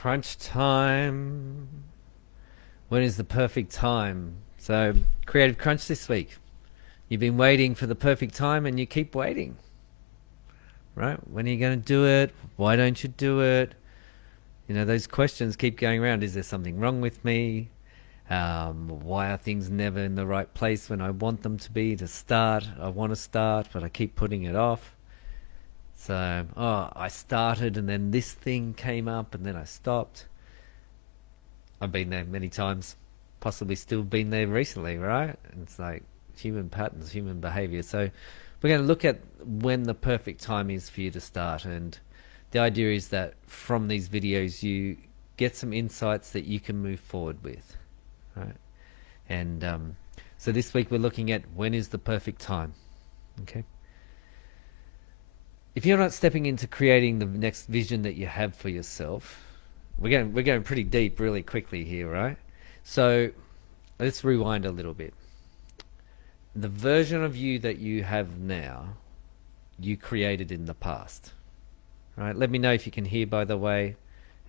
Crunch time. When is the perfect time? So, creative crunch this week. You've been waiting for the perfect time and you keep waiting. Right? When are you going to do it? Why don't you do it? You know, those questions keep going around. Is there something wrong with me? Why are things never in the right place when I want them to be to start? I want to start, but I keep putting it off. So, I started and then this thing came up and then I stopped. I've been there many times, possibly still been there recently, right? And it's like human patterns, human behavior. So we're going to look at when the perfect time is for you to start. And the idea is that from these videos, you get some insights that you can move forward with, right? And so this week we're looking at when is the perfect time, okay? If you're not stepping into creating the next vision that you have for yourself, we're going pretty deep really quickly here, right? So let's rewind a little bit. The version of you that you have now, you created in the past, right? Let me know if you can hear, by the way,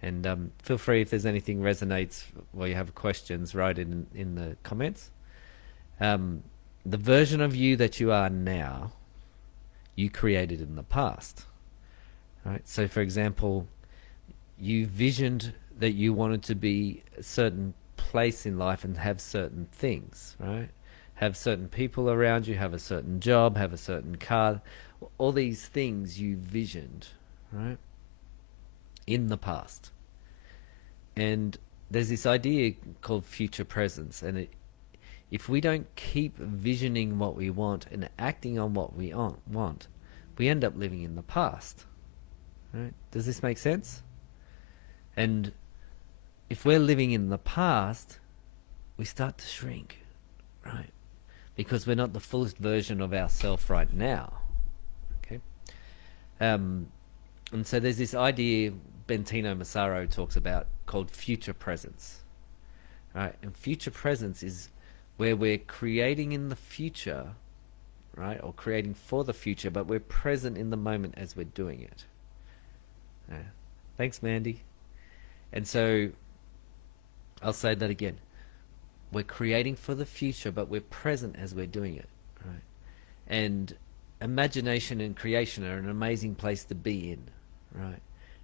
and feel free if there's anything resonates or you have questions, write it in the comments. The version of you that you are now, you created in the past, right? So for example, you visioned that you wanted to be a certain place in life and have certain things, right? Have certain people around you, have a certain job, have a certain car. All these things you visioned, right? In the past. And there's this idea called future presence. And if we don't keep visioning what we want and acting on what we want, we end up living in the past, right? Does this make sense? And if we're living in the past, we start to shrink, right? Because we're not the fullest version of ourselves right now, okay? And so there's this idea Bentino Massaro talks about called future presence, right? And future presence is where we're creating in the future, right? Or creating for the future, but we're present in the moment as we're doing it. Thanks, Mandy. And so I'll say that again. We're creating for the future, but we're present as we're doing it, right? And imagination and creation are an amazing place to be in, right?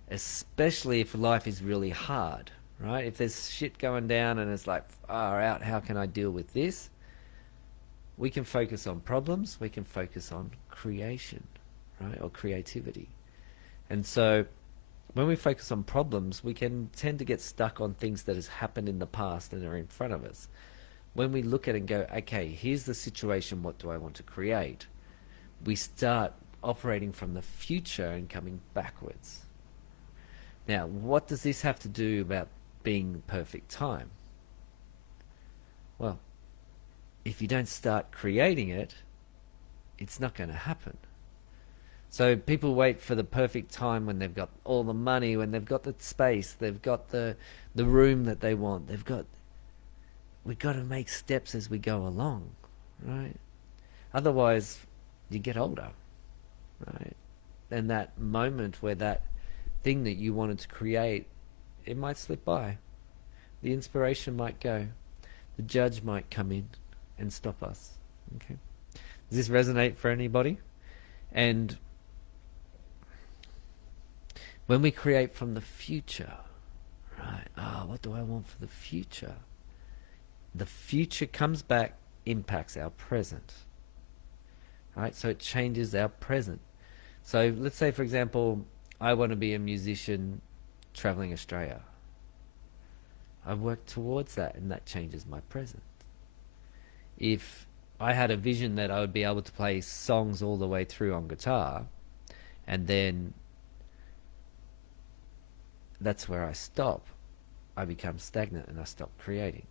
Especially if life is really hard, right? If there's shit going down and it's like, far out, how can I deal with this? We can focus on problems, we can focus on creation, right? Or creativity. And so when we focus on problems, we can tend to get stuck on things that has happened in the past and are in front of us. When we look at it and go, okay, here's the situation, what do I want to create? We start operating from the future and coming backwards. Now, what does this have to do about being the perfect time? Well, if you don't start creating it, it's not going to happen. So people wait for the perfect time when they've got all the money, when they've got the space, they've got the room that they want. We've got to make steps as we go along, right? Otherwise, you get older, right? And that moment where that thing that you wanted to create, it might slip by. The inspiration might go. The judge might come in and stop us, okay? Does this resonate for anybody? And when we create from the future, right? What do I want for the future? The future comes back, impacts our present, right? So it changes our present. So let's say, for example, I want to be a musician traveling Australia. I work towards that, and that changes my present. If I had a vision that I would be able to play songs all the way through on guitar, and then that's where I stop, I become stagnant and I stop creating.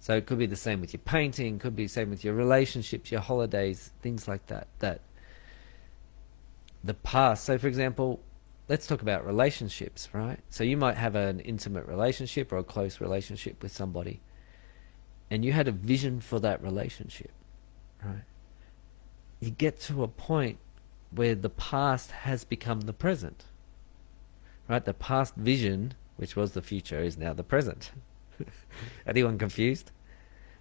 So it could be the same with your painting, could be the same with your relationships, your holidays, things like that. That the past, so for example, let's talk about relationships, right? So you might have an intimate relationship or a close relationship with somebody, and you had a vision for that relationship, right? You get to a point where the past has become the present, right? The past vision which was the future, is now the present. Anyone confused?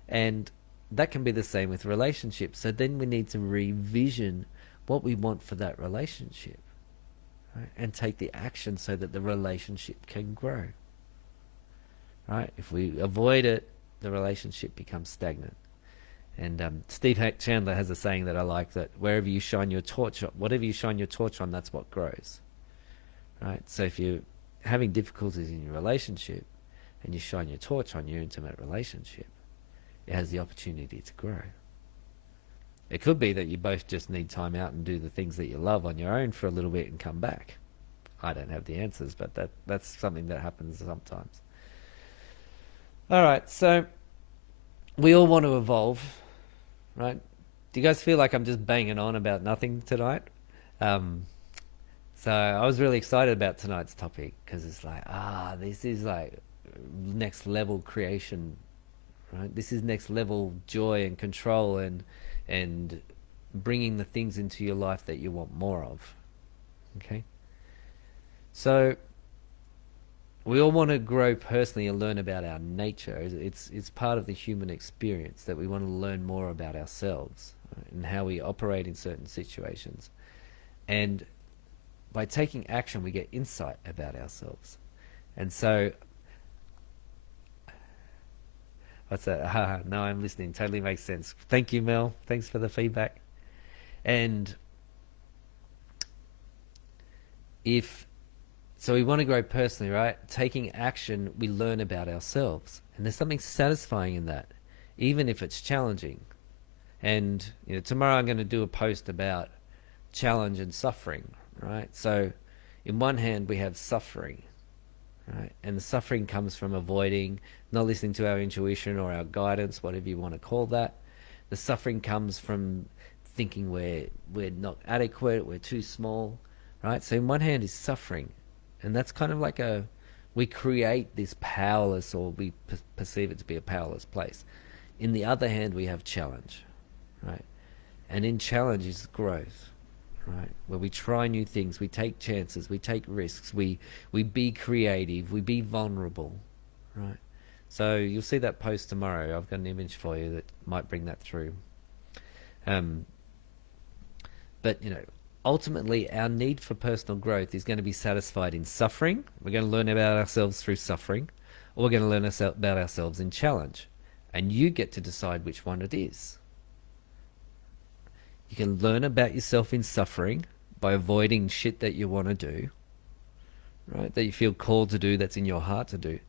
And that can be the same with relationships. So then we need to revision what we want for that relationship, right? And take the action so that the relationship can grow. Right? If we avoid it, the relationship becomes stagnant. And Steve Chandler has a saying that I like, that wherever you shine your torch, whatever you shine your torch on, that's what grows. Right? So if you're having difficulties in your relationship and you shine your torch on your intimate relationship, it has the opportunity to grow. It could be that you both just need time out and do the things that you love on your own for a little bit and come back. I don't have the answers, but that's something that happens sometimes. All right, so we all want to evolve, right? Do you guys feel like I'm just banging on about nothing tonight? So I was really excited about tonight's topic because it's like, this is like next level creation, right? This is next level joy and control and bringing the things into your life that you want more of. Okay? So we all want to grow personally and learn about our nature. It's part of the human experience that we want to learn more about ourselves, right? And how we operate in certain situations. And by taking action, we get insight about ourselves. And so, what's that? No, I'm listening. Totally makes sense. Thank you, Mel. Thanks for the feedback. And so we want to grow personally, right? Taking action, we learn about ourselves. And there's something satisfying in that, even if it's challenging. And tomorrow I'm going to do a post about challenge and suffering, right? So in one hand, we have suffering, right? And the suffering comes from avoiding, not listening to our intuition or our guidance, whatever you want to call that. The suffering comes from thinking we're not adequate, we're too small, right? So in one hand is suffering. And that's kind of like we create this powerless, or we perceive it to be a powerless place. In the other hand, we have challenge, right? And in challenge is growth, right? Where we try new things, we take chances, we take risks, we be creative, we be vulnerable, right? So you'll see that post tomorrow. I've got an image for you that might bring that through. But ultimately, our need for personal growth is going to be satisfied in suffering. We're going to learn about ourselves through suffering, or we're going to learn about ourselves in challenge. And you get to decide which one it is. You can learn about yourself in suffering by avoiding shit that you want to do, right? That you feel called to do, that's in your heart to do.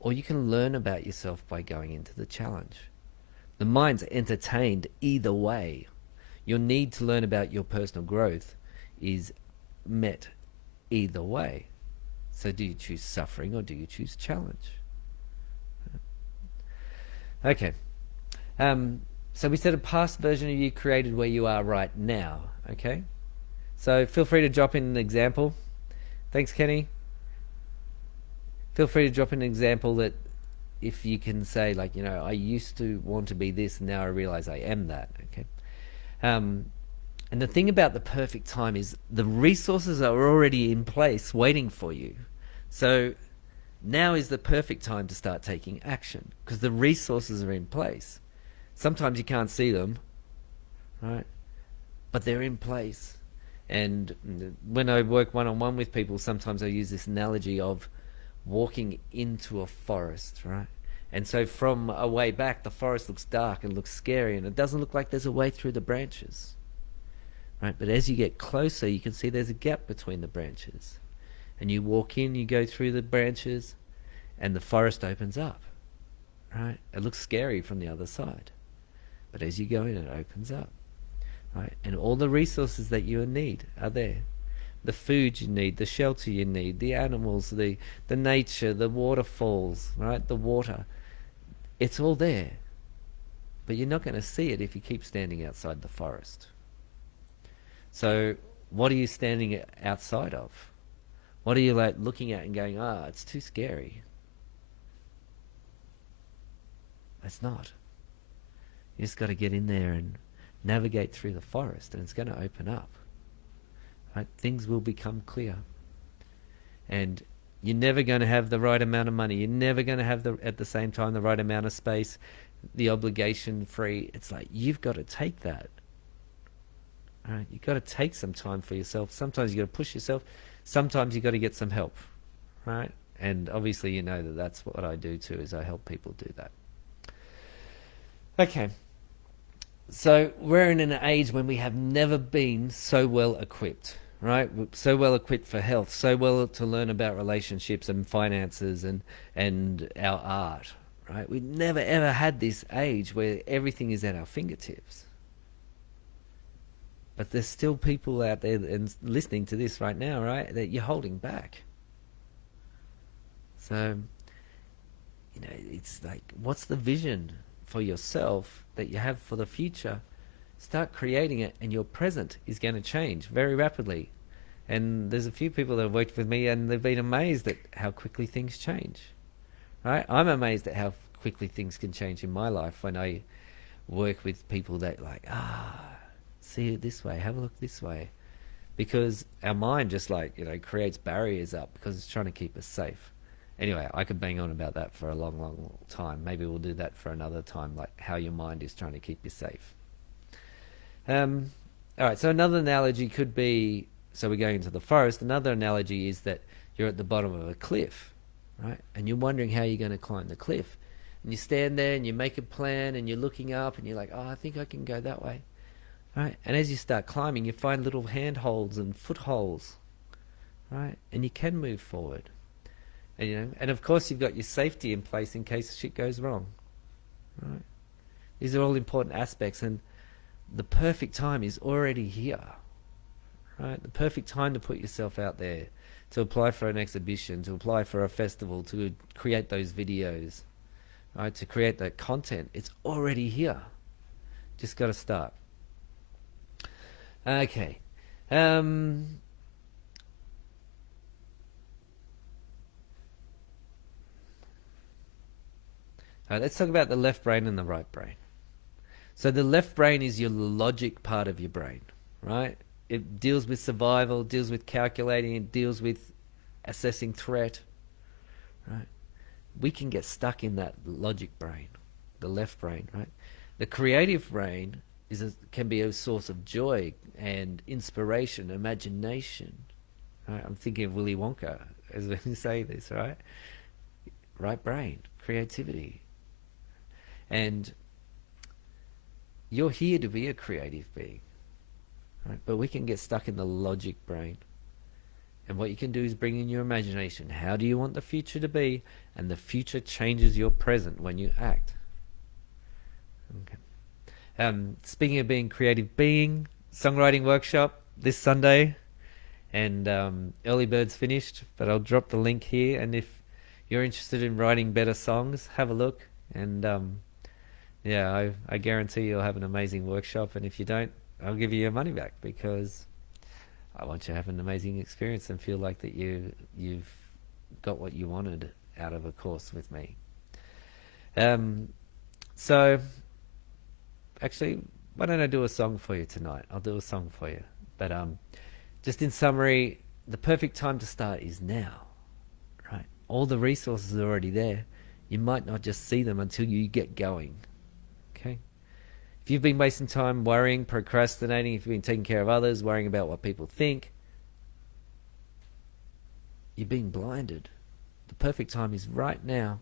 Or you can learn about yourself by going into the challenge. The mind's entertained either way. Your need to learn about your personal growth is met either way. So do you choose suffering or do you choose challenge? Okay. So we said a past version of you created where you are right now. Okay. So feel free to drop in an example. Thanks, Kenny. Feel free to drop in an example that if you can say, like, I used to want to be this and now I realize I am that. Okay. And the thing about the perfect time is the resources are already in place waiting for you. So now is the perfect time to start taking action because the resources are in place. Sometimes you can't see them, right? But they're in place. And when I work one-on-one with people, sometimes I use this analogy of walking into a forest, right? And so from a way back, the forest looks dark and looks scary, and it doesn't look like there's a way through the branches, right? But as you get closer, you can see there's a gap between the branches. And you walk in, you go through the branches, and the forest opens up, right? It looks scary from the other side. But as you go in, it opens up, right? And all the resources that you need are there. The food you need, the shelter you need, the animals, the nature, the waterfalls, right? The water. It's all there. But you're not going to see it if you keep standing outside the forest. So what are you standing outside of? What are you like looking at and going, it's too scary? It's not. You just got to get in there and navigate through the forest, and it's going to open up. Right? Things will become clear. And You're never going to have the right amount of money. You're never going to have at the same time the right amount of space, the obligation free. It's like you've got to take that. All right, you've got to take some time for yourself. Sometimes you got to push yourself. Sometimes you got to get some help, right? And obviously, you know that's what I do too. Is I help people do that. Okay, so we're in an age when we have never been so well equipped, right? So well equipped for health, so well to learn about relationships and finances and our art, right? We never ever had this age where everything is at our fingertips. But there's still people out there and listening to this right now, right? That you're holding back. So, you know, it's like, what's the vision for yourself that you have for the future? Start creating it, and your present is going to change very rapidly. And there's a few people that have worked with me, and they've been amazed at how quickly things change. Right? I'm amazed at how quickly things can change in my life when I work with people that see it this way, have a look this way. Because our mind just creates barriers up because it's trying to keep us safe. Anyway, I could bang on about that for a long, long time. Maybe we'll do that for another time, like how your mind is trying to keep you safe. All right, so another analogy could be, so we're going into the forest. Another analogy is that you're at the bottom of a cliff, right? And you're wondering how you're going to climb the cliff. And you stand there and you make a plan and you're looking up and you're like, I think I can go that way. Right? And as you start climbing, you find little handholds and footholds, right? And you can move forward. And, and of course you've got your safety in place in case shit goes wrong, right? These are all important aspects, and the perfect time is already here, right? The perfect time to put yourself out there, to apply for an exhibition, to apply for a festival, to create those videos, right? To create that content. It's already here. Just got to start. Okay. All right, let's talk about the left brain and the right brain. So the left brain is your logic part of your brain, right? It deals with survival, deals with calculating, it deals with assessing threat, right? We can get stuck in that logic brain, the left brain, right? The creative brain can be a source of joy and inspiration, imagination. Right? I'm thinking of Willy Wonka as we say this, right? Right brain, creativity. And you're here to be a creative being, right? But we can get stuck in the logic brain. And what you can do is bring in your imagination. How do you want the future to be? And the future changes your present when you act. Okay. Speaking of being creative being, songwriting workshop this Sunday, and early birds finished, but I'll drop the link here. And if you're interested in writing better songs, have a look. And I guarantee you'll have an amazing workshop. And if you don't, I'll give you your money back, because I want you to have an amazing experience and feel like that you've got what you wanted out of a course with me. So actually, why don't I do a song for you tonight? I'll do a song for you. But just in summary, the perfect time to start is now, right? All the resources are already there. You might not just see them until you get going, okay? If you've been wasting time worrying, procrastinating, if you've been taking care of others, worrying about what people think, you're being blinded. The perfect time is right now,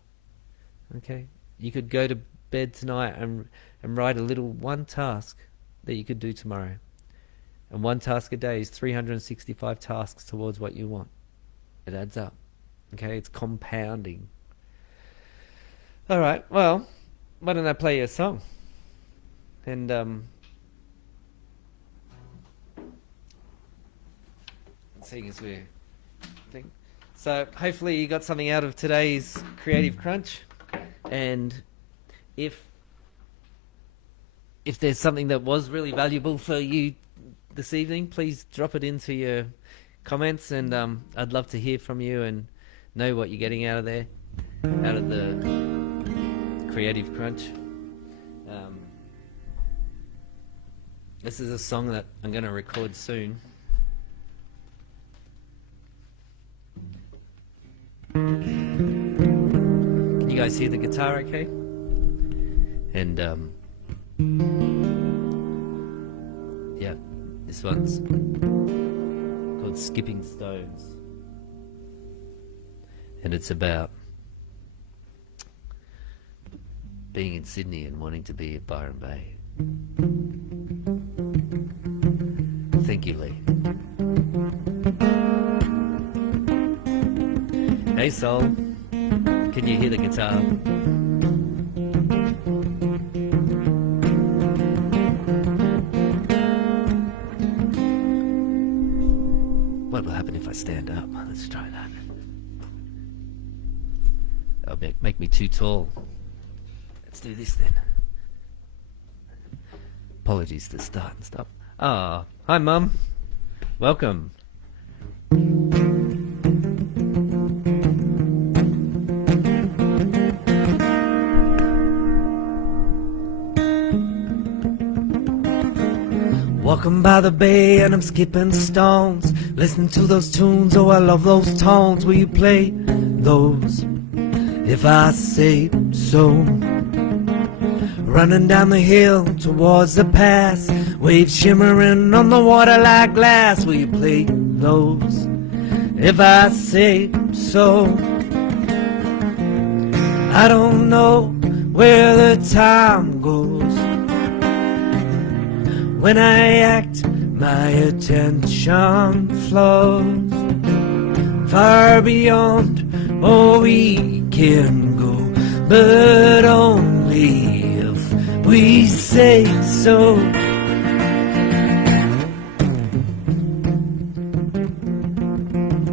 okay? You could go to bed tonight and write a little one task that you could do tomorrow. And one task a day is 365 tasks towards what you want. It adds up, okay? It's compounding. All right, well, why don't I play you a song? And seeing as we're thing. So hopefully you got something out of today's Creative Crunch. And if there's something that was really valuable for you this evening, please drop it into your comments, and I'd love to hear from you and know what you're getting out of there, out of the Creative Crunch. This is a song that I'm going to record soon. Can you guys hear the guitar okay? And yeah, this one's called Skipping Stones, and it's about being in Sydney and wanting to be at Byron Bay. Thank you, Lee. Hey Sol, can you hear the guitar? What will happen if I stand up? Let's try that. That'll make me too tall. Let's do this then. Apologies to start and stop. Ah, hi Mum. Welcome. Walking by the bay and I'm skipping stones, listening to those tunes, oh I love those tones. Will you play those if I say so? Running down the hill towards the pass, waves shimmering on the water like glass. Will you play those if I say so? I don't know where the time goes. When I act, my attention flows far beyond all we can go, but only if we say so.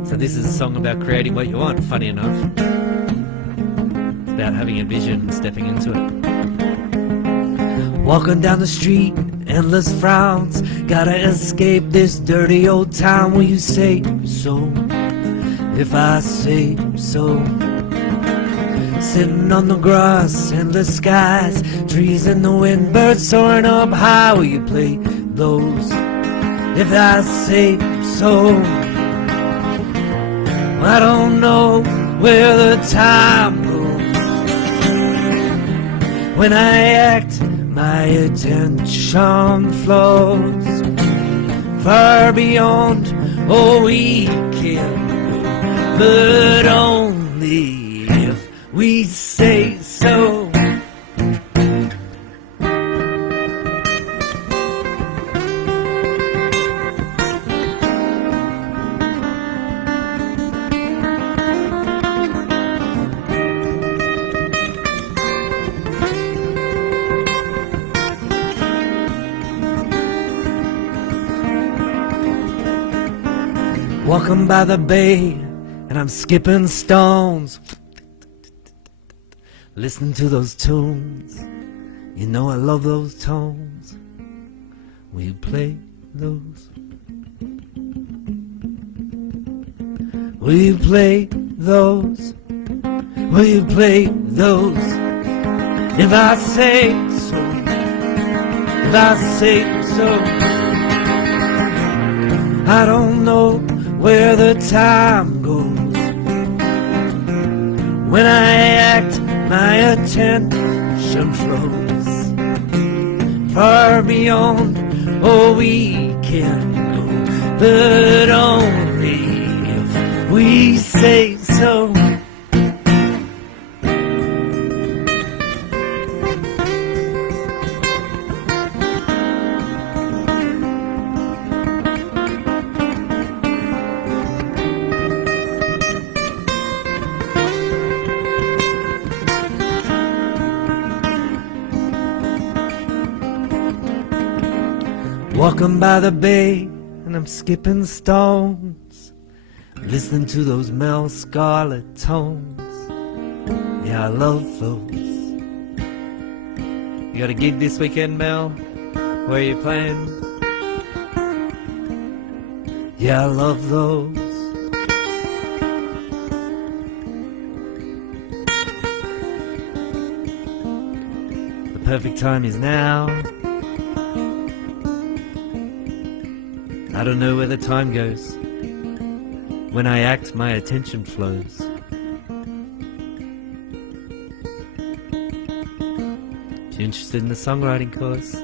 So this is a song about creating what you want, funny enough. It's about having a vision and stepping into it. Walking down the street, endless frowns, gotta escape this dirty old town. Will you say so if I say so? Sitting on the grass, endless skies, trees in the wind, birds soaring up high. Will you play those if I say so? I don't know where the time goes. When I act, my attention flows far beyond all we can go, but only if we say so. Walking by the bay and I'm skipping stones, listening to those tunes. You know I love those tones. Will you play those? Will you play those? Will you play those? If I say so, if I say so. I don't know where the time goes. When I act, my attention flows far beyond all we can go, but only if we say so. Walking by the bay and I'm skipping stones, listening to those Mel Scarlet tones. Yeah, I love those. You got a gig this weekend, Mel? Where are you playing? Yeah, I love those. The perfect time is now. I don't know where the time goes. When I act, my attention flows Interested in the songwriting course?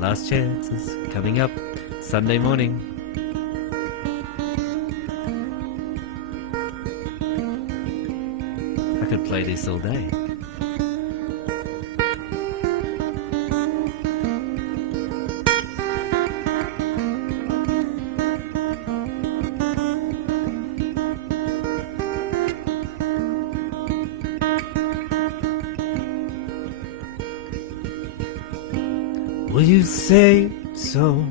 Last chance is coming up Sunday morning. I could play this all day. Will you say so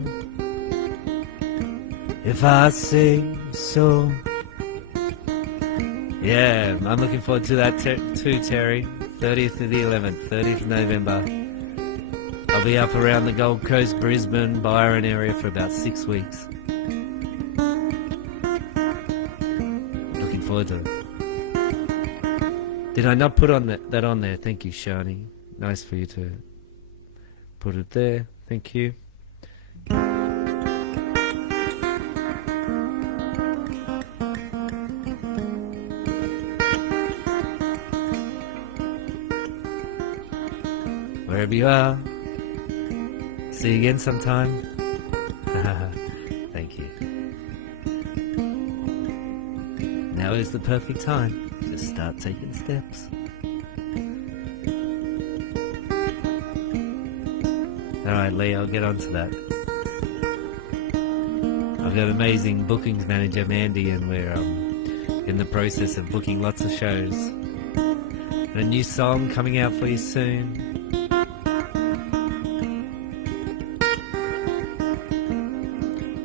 if I say so? Yeah, I'm looking forward to that too, Terry. 30th to the 11th, 30th of November. I'll be up around the Gold Coast, Brisbane, Byron area for about 6 weeks. Looking forward to it. Did I not put on that on there? Thank you, Shani. Nice for you to put it there. Thank you. Wherever you are, see you again sometime. Thank you. Now is the perfect time to start taking steps. Alright, Lee, I'll get on to that. I've got an amazing bookings manager, Mandy, and we're in the process of booking lots of shows. And a new song coming out for you soon.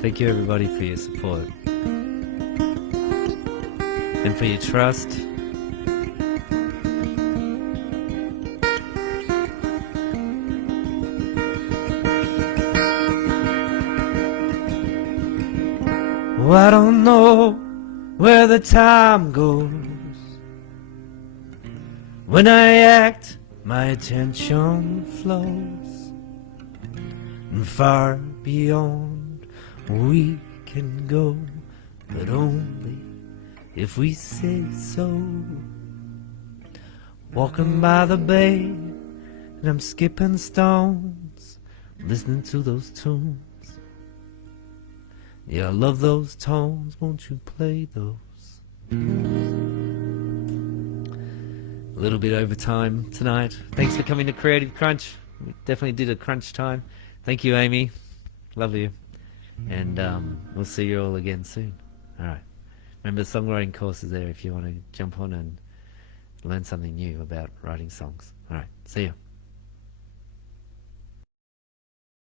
Thank you, everybody, for your support and for your trust. Oh, I don't know where the time goes. When I act, my attention flows, and far beyond we can go, but only if we say so. Walking by the bay, and I'm skipping stones, listening to those tunes. Yeah, I love those tones, won't you play those? A little bit over time tonight. Thanks for coming to Creative Crunch. We definitely did a crunch time. Thank you, Amy. Love you. And we'll see you all again soon. Alright. Remember, the songwriting course is there if you want to jump on and learn something new about writing songs. Alright, see you.